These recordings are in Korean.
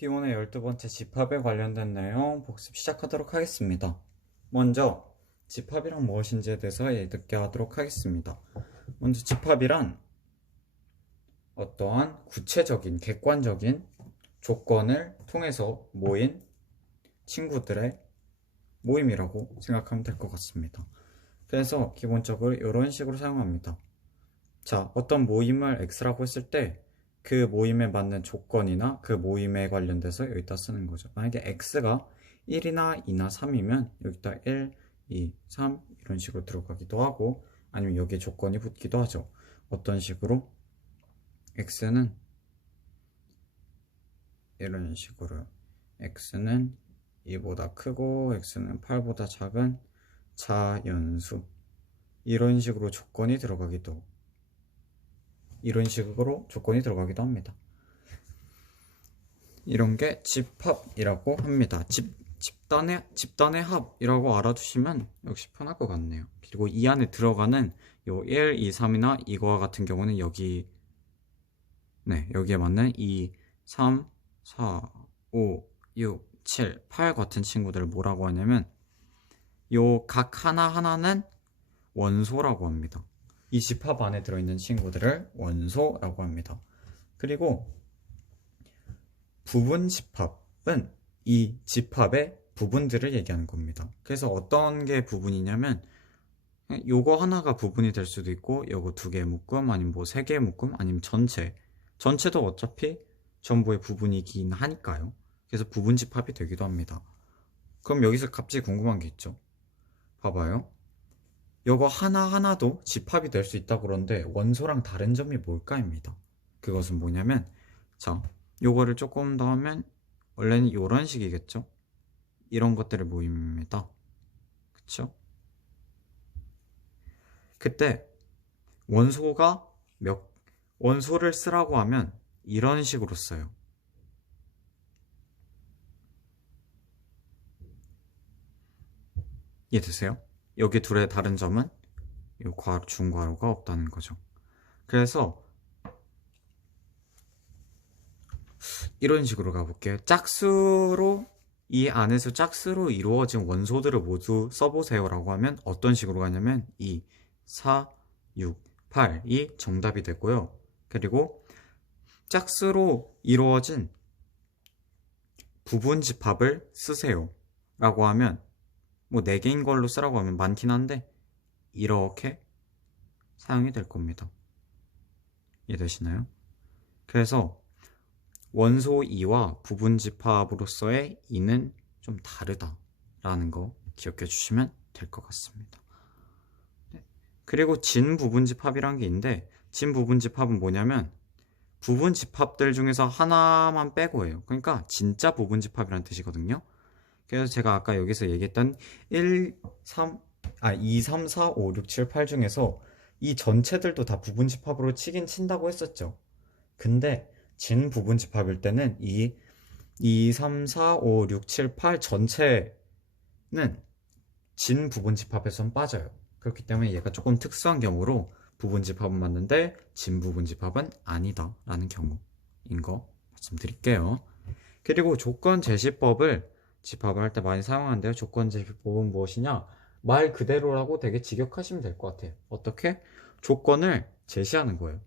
T1의 12번째 집합에 관련된 내용 복습 시작하도록 하겠습니다. 먼저 집합이란 무엇인지에 대해서 듣게 하도록 하겠습니다. 먼저 집합이란 어떠한 구체적인 객관적인 조건을 통해서 모인 친구들의 모임이라고 생각하면 될 것 같습니다. 그래서 기본적으로 이런 식으로 사용합니다. 자, 어떤 모임을 X라고 했을 때 그 모임에 맞는 조건이나 그 모임에 관련돼서 여기다 쓰는 거죠. 만약에 X가 1이나 2나 3이면 여기다 1, 2, 3 이런 식으로 들어가기도 하고, 아니면 여기에 조건이 붙기도 하죠. 어떤 식으로? X는 이런 식으로 X는 2보다 크고 X는 8보다 작은 자연수, 이런 식으로 조건이 들어가기도 합니다. 이런 게 집합이라고 합니다. 집단의 합이라고 알아두시면 역시 편할 것 같네요. 그리고 이 안에 들어가는 요 1, 2, 3이나 이거와 같은 경우는 여기에 맞는 2, 3, 4, 5, 6, 7, 8 같은 친구들을 뭐라고 하냐면 요 각 하나하나는 원소라고 합니다. 이 집합 안에 들어있는 친구들을 원소라고 합니다. 그리고 부분 집합은 이 집합의 부분들을 얘기하는 겁니다. 그래서 어떤 게 부분이냐면 요거 하나가 부분이 될 수도 있고, 요거 2개의 묶음, 아니면 뭐 3개의 묶음, 아니면 전체도 어차피 전부의 부분이긴 하니까요. 그래서 부분 집합이 되기도 합니다. 그럼 여기서 갑자기 궁금한 게 있죠. 봐봐요. 요거 하나하나도 집합이 될 수 있다 그러는데 원소랑 다른 점이 뭘까입니다. 그것은 뭐냐면, 자, 요거를 조금 더 하면 원래는 요런 식이겠죠. 이런 것들을 모입니다. 그쵸? 그때 원소를 쓰라고 하면 이런 식으로 써요. 이해되세요? 여기 둘의 다른 점은 요 중괄호가 없다는 거죠. 그래서 이런 식으로 가볼게요. 이 안에서 짝수로 이루어진 원소들을 모두 써보세요 라고 하면 어떤 식으로 가냐면 2, 4, 6, 8이 정답이 되고요. 그리고 짝수로 이루어진 부분 집합을 쓰세요 라고 하면 뭐 4개인 걸로 쓰라고 하면 많긴 한데 이렇게 사용이 될 겁니다. 이해되시나요? 그래서 원소 2와 부분 집합으로서의 2는 좀 다르다라는 거 기억해 주시면 될 것 같습니다. 그리고 진 부분 집합이란 게 있는데, 진 부분 집합은 뭐냐면 부분 집합들 중에서 하나만 빼고예요. 그러니까 진짜 부분 집합이란 뜻이거든요. 그래서 제가 아까 여기서 얘기했던 2, 3, 4, 5, 6, 7, 8 중에서 이 전체들도 다 부분 집합으로 치긴 친다고 했었죠. 근데 진 부분 집합일 때는 2, 3, 4, 5, 6, 7, 8 전체는 진 부분 집합에선 빠져요. 그렇기 때문에 얘가 조금 특수한 경우로 부분 집합은 맞는데 진 부분 집합은 아니다 라는 경우인 거 말씀드릴게요. 그리고 조건 제시법을 집합을 할 때 많이 사용하는데요. 조건 제시법은 무엇이냐? 말 그대로라고 되게 직역하시면 될 것 같아요. 어떻게? 조건을 제시하는 거예요.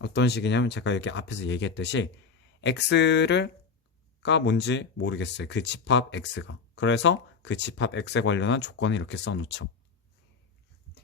어떤 식이냐면 제가 여기 앞에서 얘기했듯이 X가 뭔지 모르겠어요. 그 집합 X가. 그래서 그 집합 X에 관련한 조건을 이렇게 써놓죠.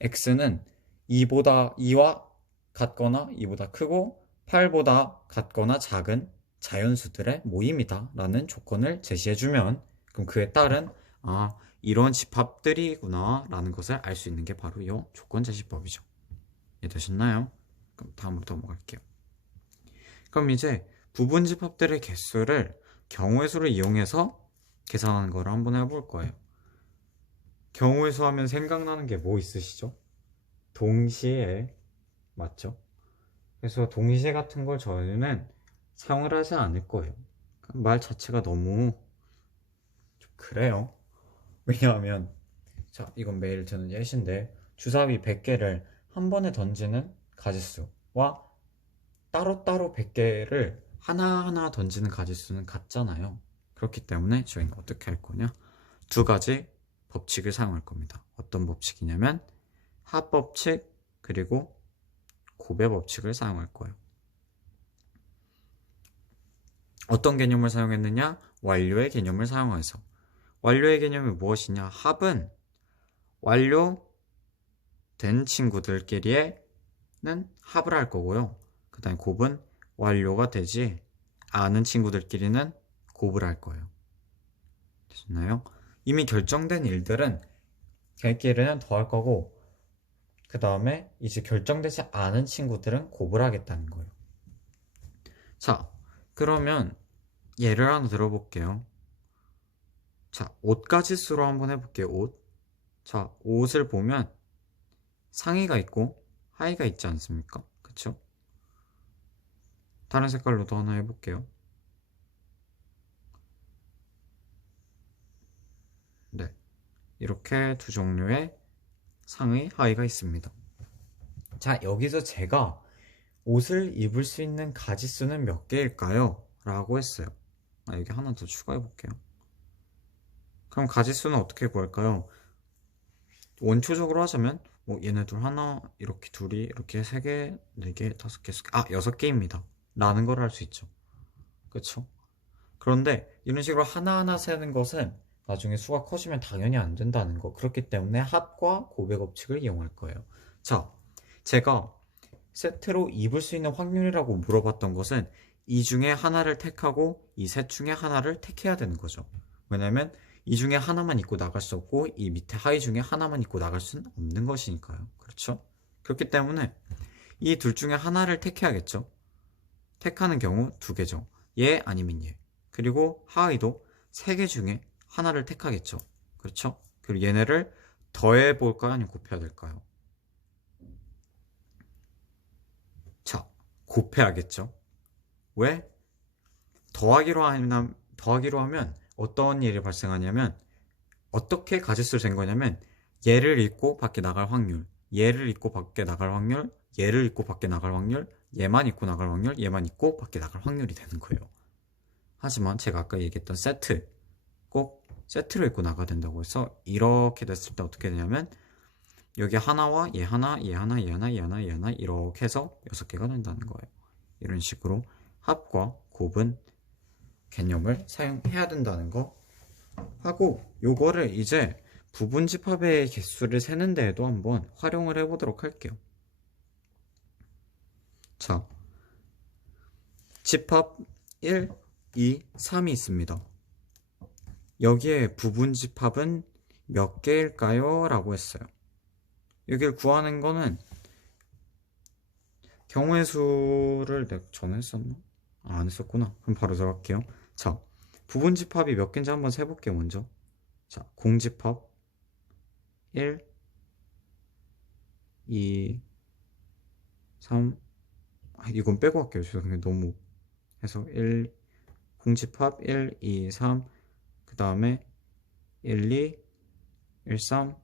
X는 2와 같거나 2보다 크고 8보다 같거나 작은 자연수들의 모임이다 라는 조건을 제시해주면, 그럼 그에 따른 이런 집합들이구나 라는 것을 알 수 있는 게 바로 이 조건 제시법이죠. 이해되셨나요? 그럼 다음으로 넘어갈게요. 그럼 이제 부분 집합들의 개수를 경우의 수를 이용해서 계산하는 걸 한번 해볼 거예요. 경우의 수 하면 생각나는 게 뭐 있으시죠? 동시에, 맞죠? 그래서 동시에 같은 걸 저희는 사용을 하지 않을 거예요. 말 자체가 너무 좀 그래요. 왜냐하면, 자, 이건 매일 드는 예시인데 주사위 100개를 한 번에 던지는 가지수와 따로따로 100개를 하나하나 던지는 가짓수는 같잖아요. 그렇기 때문에 저희는 어떻게 할 거냐? 두 가지 법칙을 사용할 겁니다. 어떤 법칙이냐면 합법칙 그리고 곱의 법칙을 사용할 거예요. 어떤 개념을 사용했느냐? 완료의 개념을 사용해서. 완료의 개념이 무엇이냐? 합은 완료된 친구들끼리는 합을 할 거고요. 그 다음에 곱은 완료가 되지 않은 친구들끼리는 곱을 할 거예요. 됐나요? 이미 결정된 일들은 걔끼리는 더할 거고, 그 다음에 이제 결정되지 않은 친구들은 곱을 하겠다는 거예요. 자, 그러면 예를 하나 들어볼게요. 자, 옷 가짓수로 한번 해볼게요. 옷. 자, 옷을 보면 상의가 있고 하의가 있지 않습니까? 그쵸? 다른 색깔로도 하나 해볼게요. 네, 이렇게 두 종류의 상의, 하의가 있습니다. 자, 여기서 제가 옷을 입을 수 있는 가짓수는 몇 개일까요? 라고 했어요. 여기 하나 더 추가해 볼게요. 그럼 가짓수는 어떻게 구할까요? 원초적으로 하자면 얘네 둘 하나, 이렇게 둘이, 이렇게 세 개, 네 개, 다섯 개, 여섯 개입니다. 라는 걸 할 수 있죠. 그쵸? 그런데 이런 식으로 하나하나 세는 것은 나중에 수가 커지면 당연히 안 된다는 거. 그렇기 때문에 합과 곱의 법칙을 이용할 거예요. 자, 제가 세트로 입을 수 있는 확률이라고 물어봤던 것은 이 중에 하나를 택하고 이 셋 중에 하나를 택해야 되는 거죠. 왜냐면 이 중에 하나만 입고 나갈 수 없고 이 밑에 하의 중에 하나만 입고 나갈 수는 없는 것이니까요. 그렇죠? 그렇기 때문에 이 둘 중에 하나를 택해야겠죠. 택하는 경우 두 개죠. 얘 아니면 얘. 그리고 하의도 세 개 중에 하나를 택하겠죠. 그렇죠? 그리고 얘네를 더해볼까요? 아니면 곱해야 될까요? 자, 곱해야겠죠. 왜? 더하기로 하면 어떤 일이 발생하냐면 어떻게 가짓수를 잰 거냐면 얘를 잊고 밖에 나갈 확률, 얘를 잊고 밖에 나갈 확률, 얘를 잊고 밖에 나갈 확률, 얘만 잊고 나갈 확률, 얘만 잊고 밖에 나갈 확률이 되는 거예요. 하지만 제가 아까 얘기했던 세트, 꼭 세트로 입고 나가야 된다고 해서 이렇게 됐을 때 어떻게 되냐면 여기 하나와 얘 하나, 얘 하나, 얘 하나, 얘 하나, 얘 하나 이렇게 해서 6개가 된다는 거예요. 이런 식으로 합과 곱은 개념을 사용해야 된다는 거 하고, 요거를 이제 부분집합의 개수를 세는 데에도 한번 활용을 해보도록 할게요. 자, 집합 1, 2, 3이 있습니다. 여기에 부분집합은 몇 개일까요? 라고 했어요. 여기를 구하는 거는 경우의 수를 내가 전에 했었나? 안 했었구나. 그럼 바로 들어갈게요. 자, 부분집합이 몇 개인지 한번 세볼게요. 먼저. 자, 공집합 1, 2, 3. 이건 빼고 할게요. 죄송해요. 너무 해서 1, 공집합 1, 2, 3. 그 다음에 1, 2, 1, 3,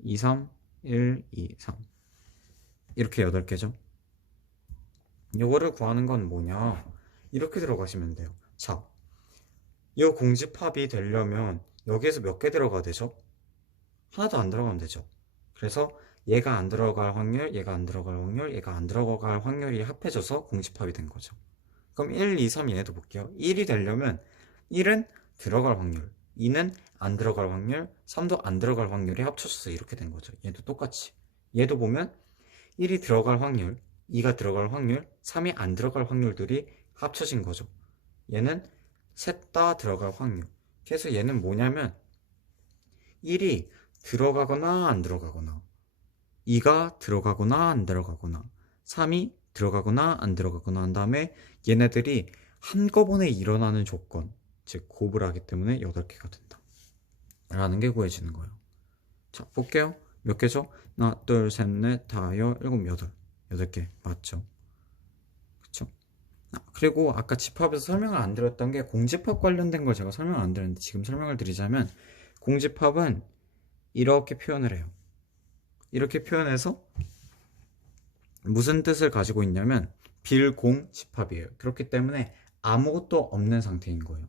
2, 3, 1, 2, 3. 이렇게 8개죠. 이거를 구하는 건 뭐냐? 이렇게 들어가시면 돼요. 자, 이 공집합이 되려면 여기에서 몇 개 들어가야 되죠? 하나도 안 들어가면 되죠. 그래서 얘가 안 들어갈 확률, 얘가 안 들어갈 확률, 얘가 안 들어갈 확률이 합해져서 공집합이 된 거죠. 그럼 1, 2, 3 얘네도 볼게요. 1이 되려면 1은 들어갈 확률, 2는 안 들어갈 확률, 3도 안 들어갈 확률이 합쳐져서 이렇게 된 거죠. 얘도 똑같이. 얘도 보면 1이 들어갈 확률, 2가 들어갈 확률, 3이 안 들어갈 확률들이 합쳐진 거죠. 얘는 셋 다 들어갈 확률. 그래서 얘는 뭐냐면 1이 들어가거나 안 들어가거나, 2가 들어가거나 안 들어가거나, 3이 들어가거나 안 들어가거나 한 다음에 얘네들이 한꺼번에 일어나는 조건, 즉 곱을 하기 때문에 8개가 된다 라는 게 구해지는 거예요. 자, 볼게요. 몇 개죠? 하나, 둘, 셋, 넷, 다, 여, 일곱, 여덟. 8개 맞죠? 그쵸? 그리고 아까 집합에서 설명을 안 드렸던 게 공집합 관련된 걸 제가 설명 안 드렸는데 지금 설명을 드리자면, 공집합은 이렇게 표현을 해요. 이렇게 표현해서 무슨 뜻을 가지고 있냐면 빌공집합이에요. 그렇기 때문에 아무것도 없는 상태인 거예요.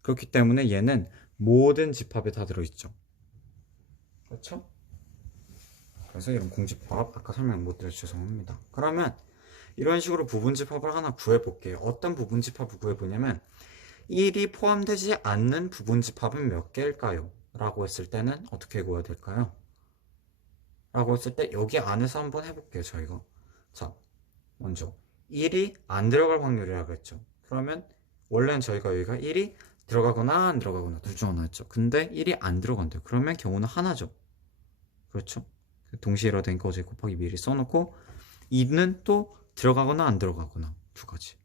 그렇기 때문에 얘는 모든 집합에 다 들어있죠. 그렇죠? 그래서 이런 공집합 아까 설명 못 드려서 죄송합니다. 그러면 이런 식으로 부분집합을 하나 구해볼게요. 어떤 부분집합을 구해보냐면 1이 포함되지 않는 부분집합은 몇 개일까요? 라고 했을 때는 어떻게 구해야 될까요? 라고 했을 때 여기 안에서 한번 해볼게요. 저희가 자 먼저 1이 안 들어갈 확률이라고 했죠. 그러면 원래는 저희가 여기가 1이 들어가거나 안 들어가거나 둘 중 하나였죠. 근데 1이 안 들어간대요. 그러면 경우는 하나죠. 그렇죠? 동시에로 된 거제 곱하기 미리 써놓고 2는 또 들어가거나 안 들어가거나 두 가지.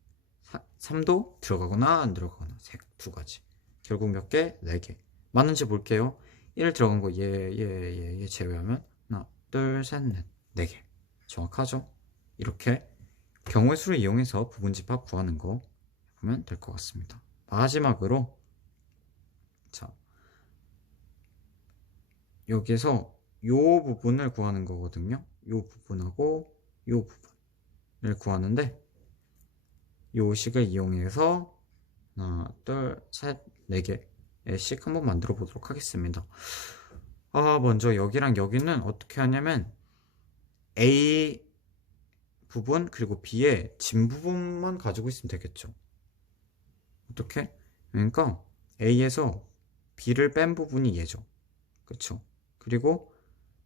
3도 들어가거나 안 들어가거나 두 가지. 결국 몇 개? 4개. 맞는지 볼게요. 1 들어간 거 얘 제외하면 하나, 둘, 셋, 넷. 4개. 정확하죠? 이렇게 경우의 수를 이용해서 부분집합 구하는 거 하면 될 것 같습니다. 마지막으로 자 여기서 요 부분을 구하는 거거든요. 요 부분하고 요 부분을 구하는데 요 식을 이용해서 하나, 둘, 셋, 4개씩 한번 만들어 보도록 하겠습니다. 먼저 여기랑 여기는 어떻게 하냐면 A 부분 그리고 B의 진 부분만 가지고 있으면 되겠죠. 어떻게? 그러니까 A에서 B를 뺀 부분이 얘죠. 그쵸? 그리고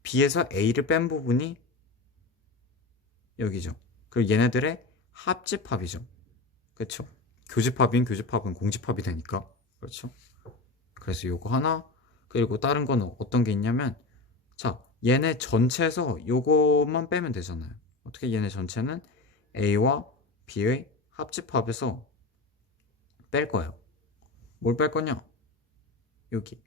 B에서 A를 뺀 부분이 여기죠. 그리고 얘네들의 합집합이죠. 그쵸? 교집합인 교집합은 공집합이 되니까. 그렇죠? 그래서 요거 하나, 그리고 다른 거는 어떤 게 있냐면, 자, 얘네 전체에서 요것만 빼면 되잖아요. 어떻게 얘네 전체는 A와 B의 합집합에서 뺄 거예요. 뭘 뺄 거냐? 여기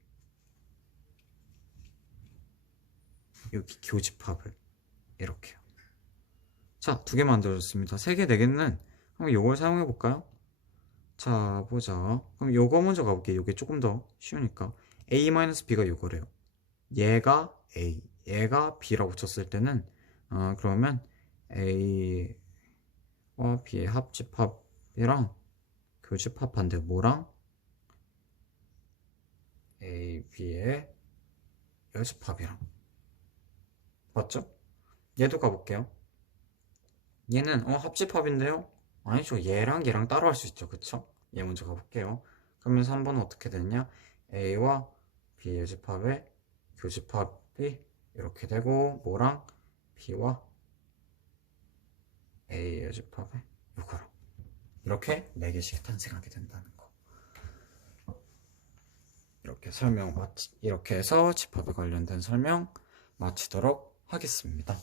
교집합을 이렇게요. 자, 2개 만들어졌습니다. 3개, 4개는 한번 요걸 사용해 볼까요? 자, 보자. 그럼 요거 먼저 가볼게요. 요게 조금 더 쉬우니까. A-B가 요거래요. 얘가 A, 얘가 B라고 쳤을 때는 그러면 A와 B의 합집합이랑 교집합한데 뭐랑 A, B의 여집합이랑 맞죠? 얘도 가볼게요. 얘는 합집합인데요? 아니죠. 얘랑 얘랑 따로 할 수 있죠. 그쵸? 얘 먼저 가볼게요. 그러면 3번은 어떻게 되느냐? A와 B의 집합의 교집합이 이렇게 되고 뭐랑 B와 A의 집합의 요거랑 이렇게 4개씩 탄생하게 된다는 거. 이렇게 해서 집합에 관련된 설명 마치도록 하겠습니다.